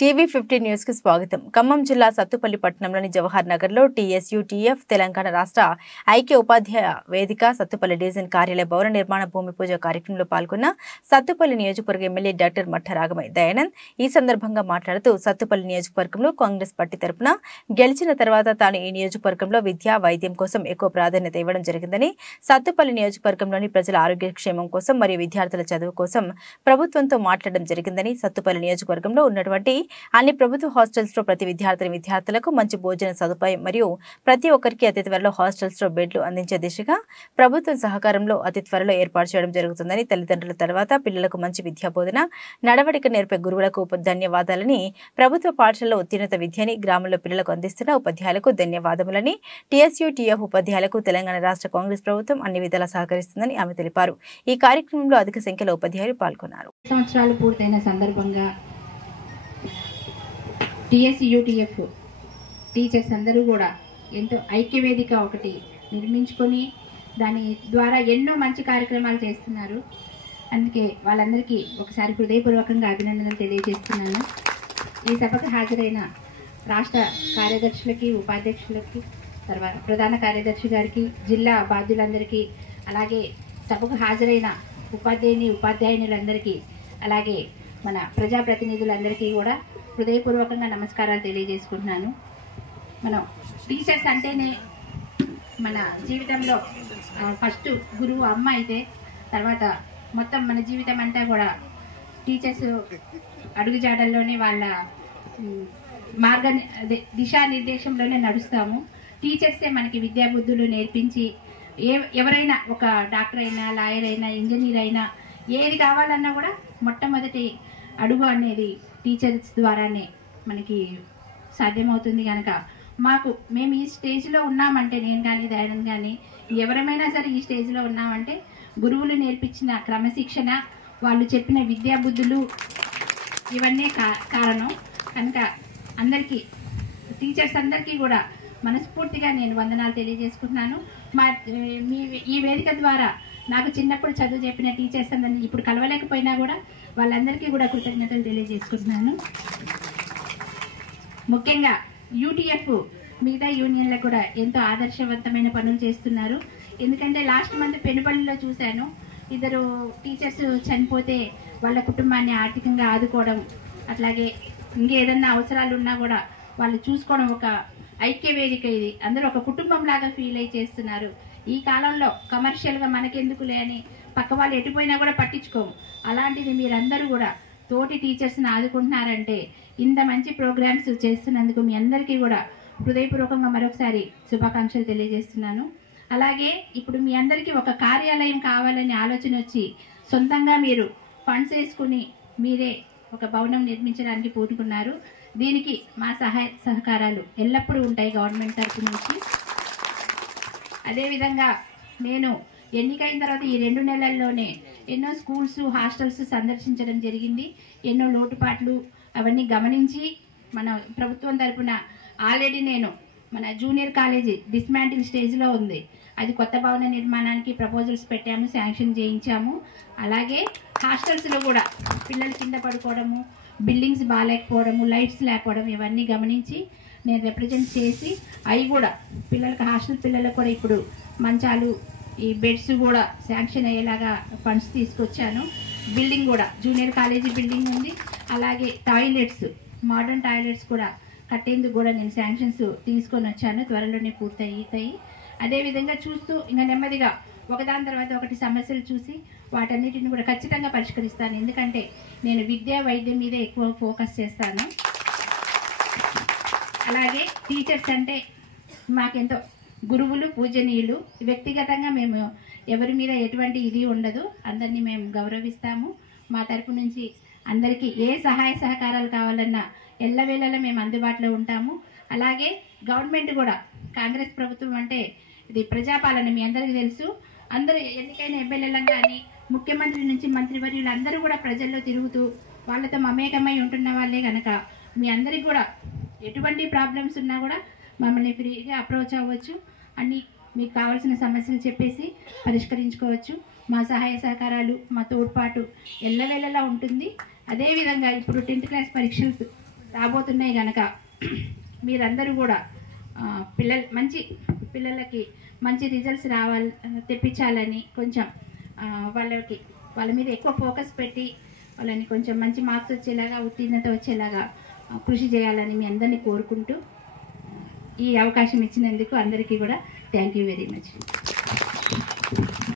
టీవీ15 news కి స్వాగతం. ఖమ్మం జిల్లా సత్తుపల్లి పట్టణంలోని జవహర్ నగర్ లో టీఎస్యూటీఎఫ్ తెలంగాణ రాష్ట్ర ఐక్య ఉపాధ్యాయ వేదిక సత్తుపల్లి డివిజన్ కార్యాలయ భవన నిర్మాణ భూమి పూజ కార్యక్రమంలో పాల్గొన్న సత్తుపల్లి నియోజకవర్గ ఎమ్మెల్యే డాక్టర్ మట్ట రాగమయ్య దయానంద్ ఈ సందర్భంగా మాట్లాడుతూ సత్తుపల్లి నియోజకవర్గంలో కాంగ్రెస్ పార్టీ తరపున గెలిచిన తర్వాత తాను ఈ నియోజకవర్గంలో విద్య వైద్యం కోసం ఎక్కువ ప్రాధాన్యత ఇవ్వడం జరిగిందని, సత్తుపల్లి నియోజకవర్గంలోని ప్రజల ఆరోగ్య క్షేమం కోసం మరియు విద్యార్థుల చదువు కోసం ప్రభుత్వంతో మాట్లాడడం జరిగిందని, సత్తుపల్లి నియోజకవర్గంలో ఉన్నటువంటి అన్ని ప్రభుత్వ హాస్టల్స్ లో ప్రతి విద్యార్థులకు మంచి భోజన సదుపాయం మరియు ప్రతి ఒక్కరికి అతి త్వరలో హాస్టల్స్ లో బెడ్లు అందించే దిశగా ప్రభుత్వం సహకారంలో అతి త్వరలో ఏర్పాటు చేయడం జరుగుతుందని, తల్లిదండ్రుల తర్వాత పిల్లలకు మంచి విద్యా బోధన నడవడిక నేర్పే గురువులకు ధన్యవాదాలని, ప్రభుత్వ పాఠశాలలో ఉత్తీర్ణత విద్యని గ్రామంలో పిల్లలకు అందిస్తున్న ఉపాధ్యాయులకు ధన్యవాదములని, టీఎస్యూటీఎఫ్ ఉపాధ్యాయులకు తెలంగాణ రాష్ట్ర కాంగ్రెస్ ప్రభుత్వం అన్ని విధాలా సహకరిస్తుందని ఆమె తెలిపారు. ఈ కార్యక్రమంలో అధిక సంఖ్యలో ఉపాధ్యాయులు పాల్గొన్నారు. సంవత్సరాలు పూర్తయిన సందర్భంగా టీఎస్యూటీఎఫ్ టీచర్స్ అందరూ కూడా ఎంతో ఐక్యవేదిక ఒకటి నిర్మించుకొని దాని ద్వారా ఎన్నో మంచి కార్యక్రమాలు చేస్తున్నారు. అందుకే వాళ్ళందరికీ ఒకసారి హృదయపూర్వకంగా అభినందనలు తెలియజేస్తున్నాను. ఈ సభకు హాజరైన రాష్ట్ర కార్యదర్శులకి, ఉపాధ్యక్షులకి, తర్వాత ప్రధాన కార్యదర్శి గారికి, జిల్లా బాధ్యులందరికీ, అలాగే సభకు హాజరైన ఉపాధ్యాయులందరికీ, అలాగే మన ప్రజాప్రతినిధులందరికీ కూడా హృదయపూర్వకంగా నమస్కారాలు తెలియజేసుకుంటున్నాను. మనం టీచర్స్ అంటేనే మన జీవితంలో ఫస్ట్ గురువు అమ్మ అయితే, తర్వాత మొత్తం మన జీవితం అంతా కూడా టీచర్స్ అడుగుజాడల్లోనే వాళ్ళ దిశానిర్దేశంలోనే నడుస్తాము. టీచర్సే మనకి విద్యాబుద్ధులు నేర్పించి ఎవరైనా ఒక డాక్టర్ అయినా, లాయర్ అయినా, ఇంజనీర్ అయినా ఏది కావాలన్నా కూడా మొట్టమొదటి అడుగు అనేది టీచర్స్ ద్వారానే మనకి సాధ్యమవుతుంది. కనుక మేము ఈ స్టేజ్లో ఉన్నామంటే, నేను కానీ దయానంద్ కానీ ఎవరమైనా సరే ఈ స్టేజ్లో ఉన్నామంటే గురువులు నేర్పించిన క్రమశిక్షణ, వాళ్ళు చెప్పిన విద్యాబుద్ధులు ఇవన్నీ కారణం. కనుక అందరికీ, టీచర్స్ అందరికీ కూడా మనస్ఫూర్తిగా నేను వందనాలు తెలియజేసుకుంటున్నాను. ఈ వేదిక ద్వారా నాకు చిన్నప్పుడు చదువు చెప్పిన టీచర్స్ అందరినీ ఇప్పుడు కలవలేకపోయినా కూడా వాళ్ళందరికీ కూడా కృతజ్ఞతలు తెలియజేసుకుంటున్నాను. ముఖ్యంగా యూటీఎఫ్ మిగతా యూనియన్లకు కూడా ఎంతో ఆదర్శవంతమైన పనులు చేస్తున్నారు. ఎందుకంటే లాస్ట్ మంత్ పెనుపల్లిలో చూశాను, ఇద్దరు టీచర్స్ చనిపోతే వాళ్ళ కుటుంబాన్ని ఆర్థికంగా ఆదుకోవడం, అట్లాగే ఇంకేదన్నా అవసరాలు ఉన్నా కూడా వాళ్ళు చూసుకోవడం, ఒక ఐక్య వేదిక ఇది. అందరూ ఒక కుటుంబం లాగా ఫీల్ అయ్యి చేస్తున్నారు. ఈ కాలంలో కమర్షియల్గా మనకెందుకులే అని పక్క వాళ్ళు ఎటుపోయినా కూడా పట్టించుకోము. అలాంటిది మీరందరూ కూడా తోటి టీచర్స్ని ఆదుకుంటున్నారంటే, ఇంత మంచి ప్రోగ్రామ్స్ చేస్తున్నందుకు మీ అందరికీ కూడా హృదయపూర్వకంగా మరొకసారి శుభాకాంక్షలు తెలియజేస్తున్నాను. అలాగే ఇప్పుడు మీ అందరికీ ఒక కార్యాలయం కావాలని ఆలోచన వచ్చి సొంతంగా మీరు ఫండ్స్ వేసుకుని మీరే ఒక భవనం నిర్మించడానికి పూనుకున్నారు. దీనికి మా సహాయ సహకారాలు ఎల్లప్పుడూ ఉంటాయి గవర్నమెంట్ తరఫు నుంచి. అదేవిధంగా నేను ఎన్నికైన తర్వాత ఈ 2 నెలల్లోనే ఎన్నో స్కూల్స్, హాస్టల్స్ సందర్శించడం జరిగింది. ఎన్నో లోటుపాట్లు అవన్నీ గమనించి మన ప్రభుత్వం తరఫున ఆల్రెడీ నేను మన జూనియర్ కాలేజీ డిస్మాంటిల్ స్టేజ్లో ఉంది, అది కొత్త భవన నిర్మాణానికి ప్రపోజల్స్ పెట్టాము, శాంక్షన్ చేయించాము. అలాగే హాస్టల్స్లో కూడా పిల్లలు కింద పడుకోవడము, బిల్డింగ్స్ బాగాలేకపోవడము, లైట్స్ లేకపోవడం ఇవన్నీ గమనించి నేను రిప్రజెంట్ చేసి అవి కూడా పిల్లలకు, హాస్టల్ పిల్లలకు కూడా ఇప్పుడు మంచాలు, ఈ బెడ్స్ కూడా శాంక్షన్ అయ్యేలాగా ఫండ్స్ తీసుకొచ్చాను. బిల్డింగ్ కూడా జూనియర్ కాలేజీ బిల్డింగ్ ఉంది, అలాగే టాయిలెట్స్, మోడర్న్ టాయిలెట్స్ కూడా కట్టేందుకు కూడా నేను శాంక్షన్స్ తీసుకొని వచ్చాను. త్వరలోనే పూర్తయితాయి. అదేవిధంగా చూస్తూ ఇంకా నెమ్మదిగా ఒకదాని తర్వాత ఒకటి సమస్యలు చూసి వాటన్నిటిని కూడా ఖచ్చితంగా పరిష్కరిస్తాను. ఎందుకంటే నేను విద్య, వైద్యం మీద ఎక్కువ ఫోకస్ చేస్తాను. అలాగే టీచర్స్ అంటే మాకెంతో గురువులు, పూజనీయులు. వ్యక్తిగతంగా మేము ఎవరి మీద ఎటువంటి ఇది ఉండదు, అందరినీ మేము గౌరవిస్తాము. మా తరపు నుంచి అందరికీ ఏ సహాయ సహకారాలు కావాలన్నా ఎల్లవేళలా మేము అందుబాటులో ఉంటాము. అలాగే గవర్నమెంట్ కూడా, కాంగ్రెస్ ప్రభుత్వం అంటే ఇది ప్రజాపాలన మీ అందరికీ తెలుసు. అందరూ ఎన్నికైన ఎమ్మెల్యేలను కానీ ముఖ్యమంత్రి నుంచి మంత్రివర్యులు అందరూ కూడా ప్రజల్లో తిరుగుతూ వాళ్ళతో మమేకమై ఉంటున్న వాళ్ళే కనుక మీ అందరికీ కూడా ఎటువంటి ప్రాబ్లమ్స్ ఉన్నా కూడా మమ్మల్ని ఫ్రీగా అప్రోచ్ అవ్వచ్చు. అన్నీ మీకు కావాల్సిన సమస్యలు చెప్పేసి పరిష్కరించుకోవచ్చు. మా సహాయ సహకారాలు, మా తోడ్పాటు ఎల్లవేళలా ఉంటుంది. అదేవిధంగా ఇప్పుడు 10th క్లాస్ పరీక్షలు రాబోతున్నాయి కనుక మీరందరూ కూడా పిల్లలకి మంచి రిజల్ట్స్ తెప్పించాలని కొంచెం వాళ్ళ మీద ఎక్కువ ఫోకస్ పెట్టి వాళ్ళని కొంచెం మంచి మార్క్స్ వచ్చేలాగా ఉత్తీర్ణత వచ్చేలాగా కృషి చేయాలని మీ అందరినీ కోరుకుంటూ ఈ అవకాశం ఇచ్చినందుకు అందరికీ కూడా థ్యాంక్ యూ వెరీ మచ్.